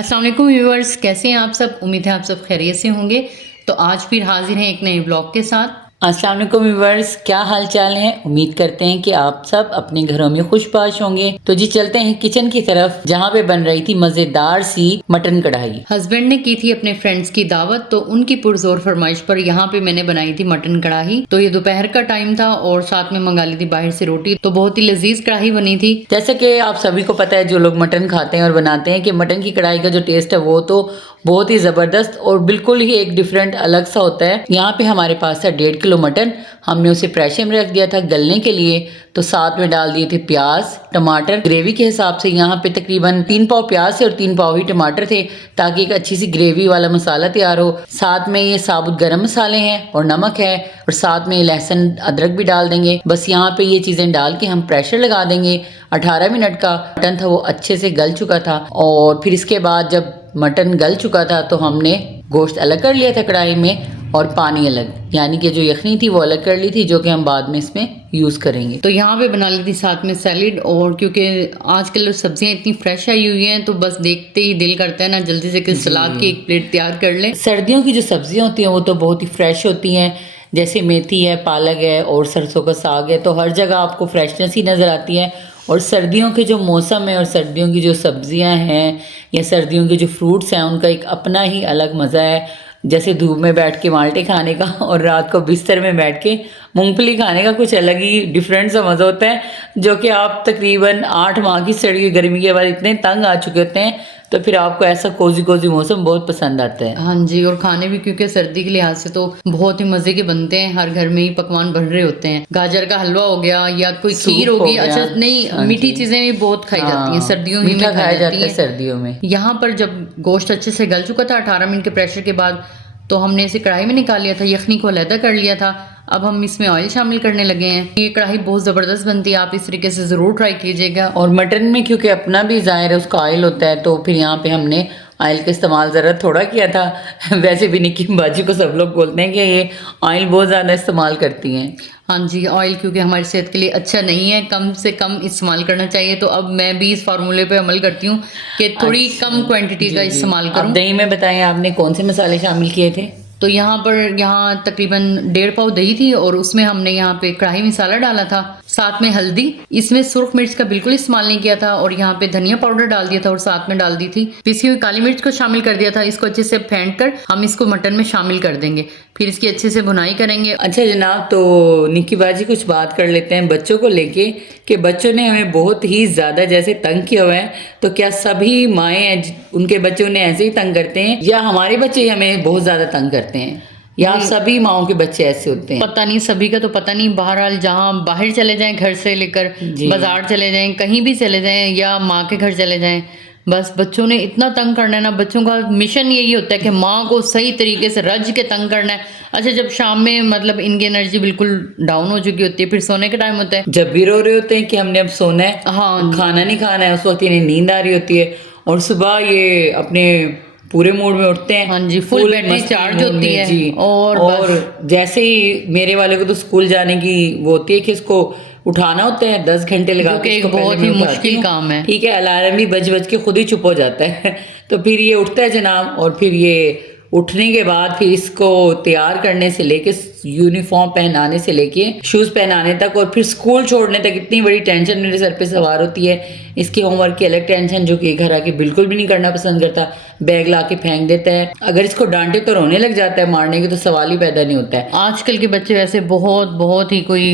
अस्सलाम वालेकुम व्यूअर्स, कैसे हैं आप सब। उम्मीद है आप सब खैरियत से होंगे। तो आज फिर हाजिर हैं एक नए ब्लॉग के साथ। अस्सलाम वालेकुम व्यूअर्स, क्या हाल चाल है। उम्मीद करते हैं कि आप सब अपने घरों में खुशबाश होंगे। तो जी चलते हैं किचन की तरफ, जहाँ पे बन रही थी मजेदार सी मटन कढ़ाई। हस्बैंड ने की थी अपने फ्रेंड्स की दावत, तो उनकी पुरजोर फरमाइश पर यहाँ पे मैंने बनाई थी मटन कढ़ाई। तो ये दोपहर का टाइम था और साथ में मंगा ली थी बाहर से रोटी। तो बहुत ही लजीज कढ़ाई बनी थी। जैसे कि आप सभी को पता है, जो लोग मटन खाते हैं और बनाते हैं, कि मटन की कढ़ाई का जो टेस्ट है वो तो बहुत ही ज़बरदस्त और बिल्कुल ही एक डिफरेंट अलग सा होता है। यहाँ पे हमारे पास था 1.5 किलो मटन। हमने उसे प्रेशर में रख दिया था गलने के लिए। तो साथ में डाल दिए थे प्याज टमाटर ग्रेवी के हिसाब से। यहाँ पे तकरीबन 3 पाव प्याज थे और 3 पाव ही टमाटर थे, ताकि एक अच्छी सी ग्रेवी वाला मसाला तैयार हो। साथ में ये साबुत गरम मसाले हैं और नमक है, और साथ में लहसुन अदरक भी डाल देंगे। बस यहाँ पे ये चीज़ें डाल के हम प्रेशर लगा देंगे। 18 मिनट का मटन था, वो अच्छे से गल चुका था। और फिर इसके बाद जब मटन गल चुका था तो हमने गोश्त अलग कर लिया था कढ़ाई में, और पानी अलग, यानी कि जो यखनी थी वो अलग कर ली थी, जो कि हम बाद में इसमें यूज़ करेंगे। तो यहाँ पे बना ली थी साथ में सैलिड। और क्योंकि आजकल सब्जियां इतनी फ्रेश आई हुई हैं, तो बस देखते ही दिल करता है ना जल्दी से कि सलाद की एक प्लेट तैयार कर लें। सर्दियों की जो सब्जियां होती हैं वो तो बहुत ही फ्रेश होती हैं, जैसे मेथी है, पालक है और सरसों का साग है। तो हर जगह आपको फ्रेशनेस ही नज़र आती है। और सर्दियों के जो मौसम है और सर्दियों की जो सब्जियां हैं या सर्दियों के जो फ्रूट्स हैं, उनका एक अपना ही अलग मज़ा है। जैसे धूप में बैठ के माल्टे खाने का और रात को बिस्तर में बैठ के मूंगफली खाने का कुछ अलग ही डिफरेंट सा मज़ा होता है, जो कि आप तकरीबन 8 माह की सड़ी हुई गर्मी के बाद इतने तंग आ चुके होते हैं, तो फिर आपको ऐसा कोजी कोजी मौसम बहुत पसंद आता है। हाँ जी, और खाने भी क्योंकि सर्दी के लिहाज से तो बहुत ही मजे के बनते हैं। हर घर में ही पकवान बन रहे होते हैं। गाजर का हलवा हो गया या कोई खीर सूप हो होगी। गया। अच्छा नहीं, हाँ मीठी जी। चीजें भी बहुत खाई जाती हैं हाँ, सर्दियों ही मीठा में खाया खाई जाता जाती है हैं। सर्दियों में। यहाँ पर जब गोश्त अच्छे से गल चुका था 18 मिनट के प्रेशर के बाद, तो हमने इसे कढ़ाई में निकाल लिया था, यखनी को अलहदा कर लिया था। अब हम इसमें ऑयल शामिल करने लगे हैं। ये कढ़ाई बहुत ज़बरदस्त बनती है, आप इस तरीके से ज़रूर ट्राई कीजिएगा। और मटन में क्योंकि अपना भी ज़ाहिर है उसका ऑयल होता है, तो फिर यहाँ पे हमने ऑयल का इस्तेमाल ज़रा थोड़ा किया था। वैसे भी निक्की बाजी को सब लोग बोलते हैं कि ये ऑयल बहुत ज़्यादा इस्तेमाल करती हैं। हाँ जी, ऑयल क्योंकि हमारी सेहत के लिए अच्छा नहीं है, कम से कम इस्तेमाल करना चाहिए। तो अब मैं भी इस फार्मूले पे अमल करती हूँ कि थोड़ी कम क्वांटिटी का इस्तेमाल अब करूँ। दही में बताएं आपने कौन से मसाले शामिल किए थे। तो यहाँ तकरीबन 1.5 पाव दही थी, और उसमें हमने यहाँ पे कढ़ाई मसाला डाला था, साथ में हल्दी। इसमें सुर्ख मिर्च का बिल्कुल इस्तेमाल नहीं किया था, और यहाँ पे धनिया पाउडर डाल दिया था, और साथ में डाल दी थी पिसी हुई काली मिर्च को शामिल कर दिया था। इसको अच्छे से फेंट कर हम इसको मटन में शामिल कर देंगे, फिर इसकी अच्छे से भुनाई करेंगे। अच्छा जनाब, तो निक्की बाजी कुछ बात कर लेते हैं बच्चों को लेके, कि बच्चों ने हमें बहुत ही ज़्यादा जैसे तंग किया हुआ है। तो क्या सभी माएँ उनके बच्चों ने ऐसे ही तंग करते हैं, या हमारे बच्चे ही हमें बहुत ज़्यादा तंग करते हैं, या सभी माओं के बच्चे ऐसे होते हैं? पता नहीं, सभी का तो पता नहीं। बहरहाल जहाँ बाहर चले जाएं, घर से लेकर बाजार चले जाएं, कहीं भी चले जाएं, या माँ के घर चले जाएं, बस बच्चों ने इतना तंग करना है ना। बच्चों का मिशन यही होता है कि माँ को सही तरीके से रज के तंग करना है। अच्छा, जब शाम में मतलब इनकी एनर्जी बिल्कुल डाउन हो चुकी होती है, फिर सोने का टाइम होता है, जब भी रो रहे होते हैं कि हमने अब सोना है, हाँ खाना नहीं खाना है, उस वक्त इन्हें नींद आ रही होती है, और सुबह ये अपने पूरे मूड में उठते हैं। हाँ जी, फुल बैटरी चार्ज होती है। जी। और जैसे ही मेरे वाले को तो स्कूल जाने की वो होती है कि इसको उठाना होता है, 10 घंटे लगा के एक बहुत ही मुश्किल काम है। ठीक है, अलार्म भी बज बज के खुद ही चुप हो जाता है। तो फिर ये उठता है जनाब, और फिर ये उठने के बाद फिर इसको तैयार करने से लेके यूनिफॉर्म पहनाने से लेके शूज पहनाने तक, और फिर स्कूल छोड़ने तक इतनी बड़ी टेंशन मेरे सर पे सवार होती है। इसके होमवर्क की अलग टेंशन, जो कि घर आके बिल्कुल भी नहीं करना पसंद करता, बैग ला के फेंक देता है। अगर इसको डांटे तो रोने लग जाता है, मारने की तो सवाल ही पैदा नहीं होता है। आजकल के बच्चे वैसे बहुत बहुत ही कोई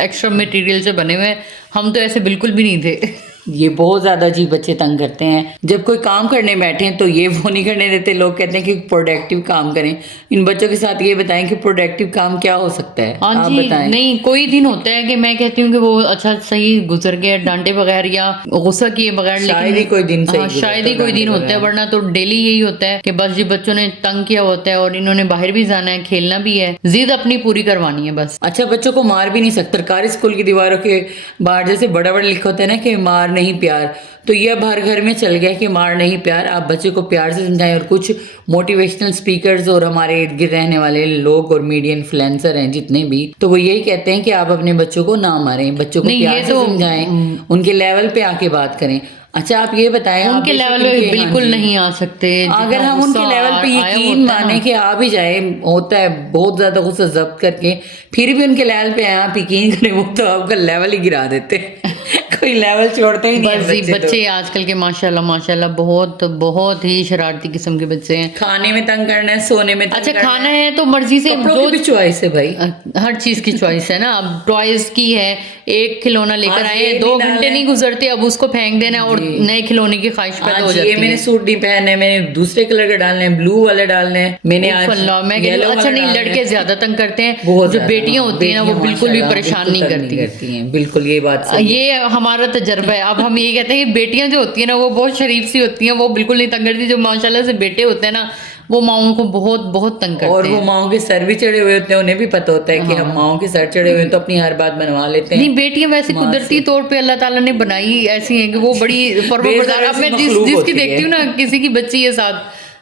एक्स्ट्रा मटेरियल से बने हुए हैं। हम तो ऐसे बिल्कुल भी नहीं थे। ये बहुत ज़्यादा जी बच्चे तंग करते हैं। जब कोई काम करने बैठे हैं तो ये वो नहीं करने देते। लोग कहते हैं कि प्रोडक्टिव काम करें। इन बच्चों के साथ ये बताएं कि प्रोडक्टिव काम क्या हो सकता है। हाँ आप जी, बताएं। नहीं, कोई दिन होता है कि मैं कहती हूँ कि वो अच्छा सही गुजर गया डांटे बगैर या गुस्सा किए बगैर, शायद ही कोई दिन सही हाँ, गुजरता शायद ही है कोई दिन डांटे होता है, बगैर। वरना तो डेली यही होता है कि बस जी बच्चों ने तंग किया होता है, और इन्होंने बाहर भी जाना है, खेलना भी है, जिद अपनी पूरी करवानी है बस। अच्छा, बच्चों को मार भी नहीं सकते। सरकारी स्कूल की दीवारों के बाहर जैसे बड़ा बड़ा लिखा होता है ना कि मार नहीं प्यार, तो ये अब हर घर में चल गया कि मार नहीं प्यार। आप बच्चे को प्यार से समझाएं। और कुछ मोटिवेशनल स्पीकर्स और हमारे इर्द गिर्द रहने वाले लोग और मीडिया इन्फ्लुएंसर हैं जितने भी, तो वो यही कहते हैं कि आप अपने बच्चों को ना मारें, बच्चों को प्यार से समझाएं, उनके लेवल पे आके बात करें। अच्छा आप ये बताएं, आप उनके बेशक लेवल पे इनके- हाँ बिल्कुल जी। नहीं आ सकते। अगर जितना हम उनके गुस्सा लेवल पे आया यकीन होता है माने ना, कि आ भी जाए, होता है बहुत ज्यादा गुस्सा जब्त करके, फिर भी उनके लेवल पे आप यकीन करें वो तो आपका लेवल ही गिरा देते हैं। कोई लेवल छोड़ते ही नहीं है बस जी बच्चे तो। बच्चे आजकल के माशाल्लाह माशाल्लाह बहुत बहुत ही शरारती किस्म के बच्चे हैं। खाने में तंग करना है, सोने में तंग अच्छा करना खाना है तो मर्जी से कपड़ों जो की भी चॉइस है भाई। हर चीज की चॉइस है ना। अब टॉयज की है, एक खिलौना लेकर आज आए ये हैं, नहीं 2 डालना घंटे है। नहीं गुजरते अब उसको फेंक देना है और जी। नए खिलौने की ख्वाहिश पैदा हो आज ये जाती मैंने है। सूट नहीं पहने, मैंने दूसरे कलर के डालने हैं, ब्लू वाले डालने हैं, मैंने उफ आज अल्लाह, मैं कह रही येलो हूँ अच्छा वाला नहीं, डालना है। लड़के ज्यादा तंग करते हैं, बहुत जो ज्यादा, बेटियां हाँ, होती हैं ना वो बेटियां बिल्कुल भी माशाल्लाह परेशान बिल्कुल नहीं तंग करती। करती हैं, बिल्कुल ये बात सही है। ये हमारा तजर्बा है। अब हम ये कहते हैं कि बेटियां जो होती है ना वो बहुत शरीफ सी होती हैं, वो बिल्कुल नहीं तंग करती। जो माशाल्लाह से बेटे होते हैं ना वो माओं को बहुत बहुत तंग और करते वो हैं। माओं के सर भी चढ़े हुए होते हैं, उन्हें भी पता होता है कि हम हाँ। माओं के सर चढ़े हुए हैं तो अपनी हर बात बनवा लेते हैं। नहीं बेटियां वैसे माँ कुदरती से। तौर पे अल्लाह ताला ने बनाई ऐसी हैं कि वो बड़ी फर्माबरदार। बेज़रा अब सी मैं मखलूक जिसकी होती है। देखती हूँ ना, किसी की बच्ची है साथ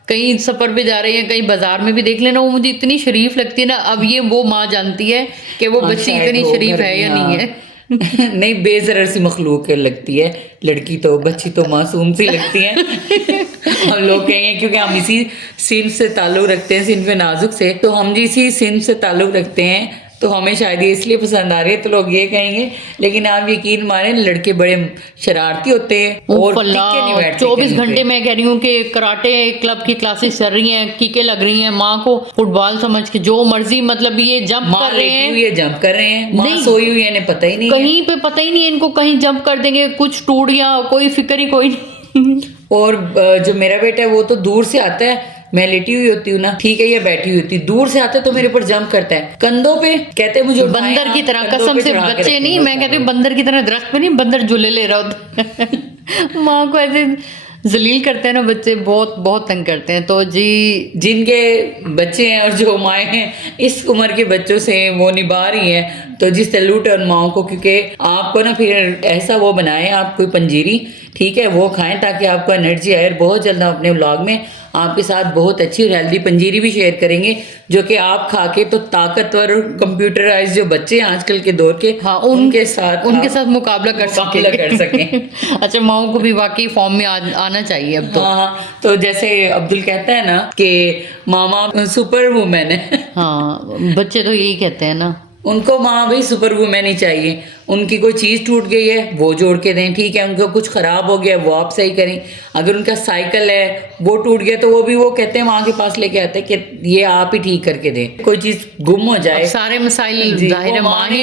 कहीं सफर पे जा रही है, कहीं बाजार में भी देख लेना, वो मुझे इतनी शरीफ लगती है ना। अब ये वो माँ जानती है कि वो हाँ, बच्ची शायद इतनी हो शरीफ घर है में, या हाँ। नहीं है। नहीं बेजर सी मखलूक लगती है लड़की तो, बच्ची तो मासूम सी लगती है। हम लोग कहेंगे क्योंकि हम इसी सिंध से ताल्लुक रखते हैं, सिंध में नाजुक से, तो हम जी इसी सिंध से ताल्लुक रखते हैं तो हमें शायद ये इसलिए पसंद आ रही है तो लोग ये कहेंगे। लेकिन आप यकीन माने लड़के बड़े शरारती होते हैं और टिके नहीं बैठते 24 कहीं पे। घंटे मैं कह रही हूँ कि कराटे क्लब की क्लासेस चल रही हैं, कीके लग रही हैं, माँ को फुटबॉल समझ के जो मर्जी, मतलब ये जंप माँ कर रहे लेटी हैं, हुई है, जंप कर रहे हैं, माँ नहीं। सोई हुई है, इन्हें पता ही नहीं है। कहीं पे पता ही नहीं है इनको, कहीं जंप कर देंगे, कुछ टूट गया, कोई फिक्र ही कोई नहीं। और जो मेरा बेटा है वो तो दूर से आता है, मैं लेटी हुई होती हूँ ना, ठीक है, ये बैठी हुई होती, दूर से आता है तो मेरे ऊपर जंप करता है कंधों पे, कहते हैं मुझे उठाएं बंदर की आप, तरह, कंधों कसम पे से चढ़ा के बच्चे रखें नहीं, बस मैं कहती हूँ आप। बंदर की तरह, दरख्त पे नहीं, बंदर झूले ले रहा होता है। माँ को ऐसे जलील करते हैं ना बच्चे, बहुत बहुत तंग करते हैं। तो जी जिनके बच्चे हैं और जो माएँ हैं इस उम्र के बच्चों से वो निभा रही हैं, तो जी सैल्यूट है उन माओं को, क्योंकि आपको ना फिर ऐसा वो बनाएं, आप कोई पंजीरी ठीक है वो खाएं ताकि आपको एनर्जी आए। और बहुत जल्द हम अपने व्लॉग में आपके साथ बहुत अच्छी और हेल्दी पंजीरी भी शेयर करेंगे, जो कि आप खा के तो ताकतवर कंप्यूटराइज जो बच्चे हैं आजकल के दौर के, हाँ उनके साथ मुकाबला कर सकें। अच्छा माओ को भी वाकई फॉर्म में आना चाहिए अब तो। हाँ, तो जैसे अब्दुल कहता है ना कि मामा सुपर वुमेन है। हाँ बच्चे तो यही कहते हैं ना। उनको माँ भाई सुपर वुमेन ही चाहिए। उनकी कोई चीज़ टूट गई है वो जोड़ के दें, ठीक है, उनको कुछ ख़राब हो गया वो आप सही करें, अगर उनका साइकिल है वो टूट गया तो वो भी वो कहते हैं माँ के पास लेके आते हैं कि ये आप ही ठीक करके दें। कोई चीज़ गुम हो जाए, अब सारे मसाइल जी, जाहिर है वो माँ ढूंढ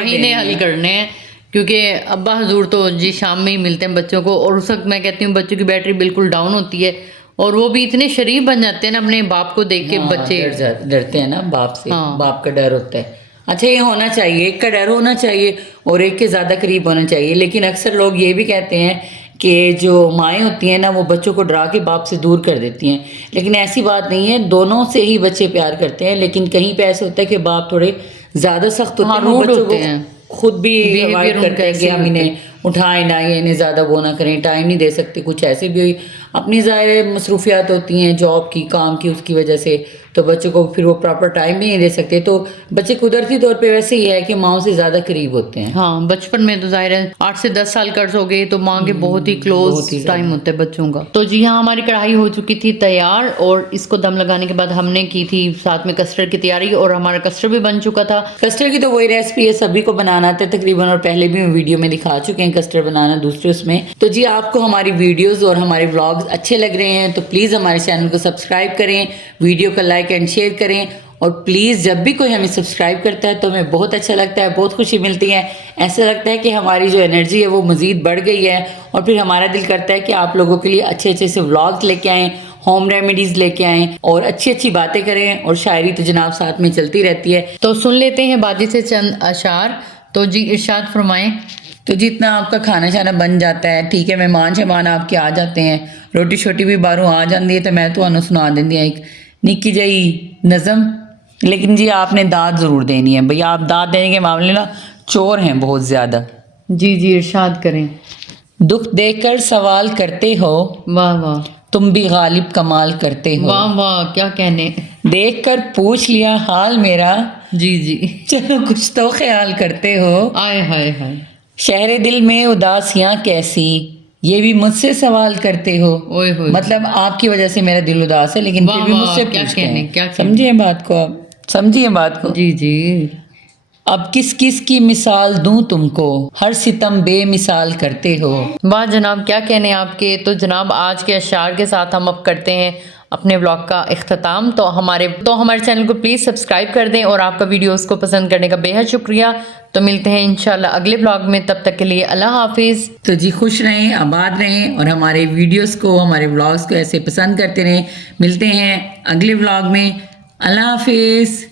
के ही ने देंगी। हल करने हैं, क्योंकि अब्बा हजूर तो जी शाम में ही मिलते हैं बच्चों को, और उस वक्त मैं कहती हूँ बच्चों की बैटरी बिल्कुल डाउन होती है और वो भी इतने शरीफ बन जाते हैं ना अपने बाप को देख के। हाँ, बच्चे डरते हैं ना बाप से, हाँ। बाप का डर होता है। अच्छा ये होना चाहिए, एक का डर होना चाहिए और एक के ज़्यादा करीब होना चाहिए। लेकिन अक्सर लोग ये भी कहते हैं कि जो माएँ होती हैं ना वो बच्चों को डरा के बाप से दूर कर देती हैं, लेकिन ऐसी बात नहीं है, दोनों से ही बच्चे प्यार करते हैं। लेकिन कहीं पे ऐसा होता है कि बाप थोड़े ज़्यादा सख्त होते हाँ, हैं, वो रूड बच्चों होते को हैं, खुद भी Behavior अवॉइड उनका करते हैं कि ऐसे ही हम इन्हें उठाएं ना, ये इन्हें ज़्यादा वो ना करें, टाइम नहीं दे सकते, कुछ ऐसे भी हुई अपनी ज़ाहिर मसरूफियात होती हैं जॉब की, काम की, उसकी वजह से तो बच्चों को फिर वो प्रॉपर टाइम भी नहीं दे सकते। तो बच्चे कुदरती तौर पे वैसे ही है कि माओ से ज़्यादा करीब होते हैं। हाँ बचपन में तो जाहिर है 8 से 10 साल कर्ज हो गए तो माँ के बहुत ही बहुत क्लोज ही टाइम होता है बच्चों का। तो जी हाँ हमारी कढ़ाई हो चुकी थी तैयार और इसको दम लगाने के बाद हमने की थी साथ में कस्टर्ड की तैयारी और हमारा कस्टर्ड भी बन चुका था। कस्टर्ड की तो वही रेसिपी है, सभी को बनाना आता है तकरीबन, और पहले भी हम वीडियो में दिखा चुके हैं कस्टर्ड बनाना दूसरे उसमें। तो जी आपको हमारी वीडियोस और हमारे व्लॉग्स अच्छे लग रहे हैं तो प्लीज़ हमारे चैनल को सब्सक्राइब करें, वीडियो को लाइक एंड शेयर करें, और प्लीज़ जब भी कोई हमें सब्सक्राइब करता है तो हमें बहुत अच्छा लगता है, बहुत खुशी मिलती है। ऐसा लगता है कि हमारी जो एनर्जी है वो मज़ीद बढ़ गई है और फिर हमारा दिल करता है कि आप लोगों के लिए अच्छे अच्छे से व्लॉग्स लेके आएँ, होम रेमेडीज़ लेके आएँ और अच्छी अच्छी बातें करें, और शायरी तो जनाब साथ में चलती रहती है। तो सुन लेते हैं बाजी से चंद अशार। तो जी इरशाद फरमाएं। तो जितना आपका खाना शाना बन जाता है, ठीक है, मेहमान शहमान आपके आ जाते हैं, रोटी छोटी भी बाहरों आ जाती है तो मैं तो सुना देंदी एक निक्की जही नज़म, लेकिन जी आपने दाद ज़रूर देनी है भैया, आप दाद देने के मामले ना चोर हैं बहुत ज़्यादा। जी जी इरशाद करें। दुख देकर सवाल करते हो, वाह वाह, तुम भी गालिब कमाल करते हो, वाह वाह, क्या कहने। देख कर पूछ लिया हाल मेरा, जी जी, चलो कुछ तो ख्याल करते हो, आय हाय हाय, शहर दिल में उदासियाँ कैसी, ये भी मुझसे सवाल करते हो। ओए होए। मतलब आपकी वजह से मेरा दिल उदास है, लेकिन वाह, फिर भी वाह, मुझसे क्या पूछते कहने, हैं। क्या कहने। समझिए बात को, आप समझिए बात को। जी जी। अब किस किस की मिसाल दूं तुमको, हर सितम बेमिसाल करते हो। वाह जनाब, क्या कहने आपके। तो जनाब आज के अशार के साथ हम अब करते हैं अपने व्लॉग का इख्तिताम। तो हमारे चैनल को प्लीज़ सब्सक्राइब कर दें और आपका वीडियोस को पसंद करने का बेहद शुक्रिया। तो मिलते हैं इंशाल्लाह अगले व्लॉग में, तब तक के लिए अल्लाह हाफिज़। तो जी खुश रहें, आबाद रहें और हमारे वीडियोस को, हमारे व्लॉग्स को ऐसे पसंद करते रहें। मिलते हैं अगले व्लॉग में। अल्लाह हाफिज़।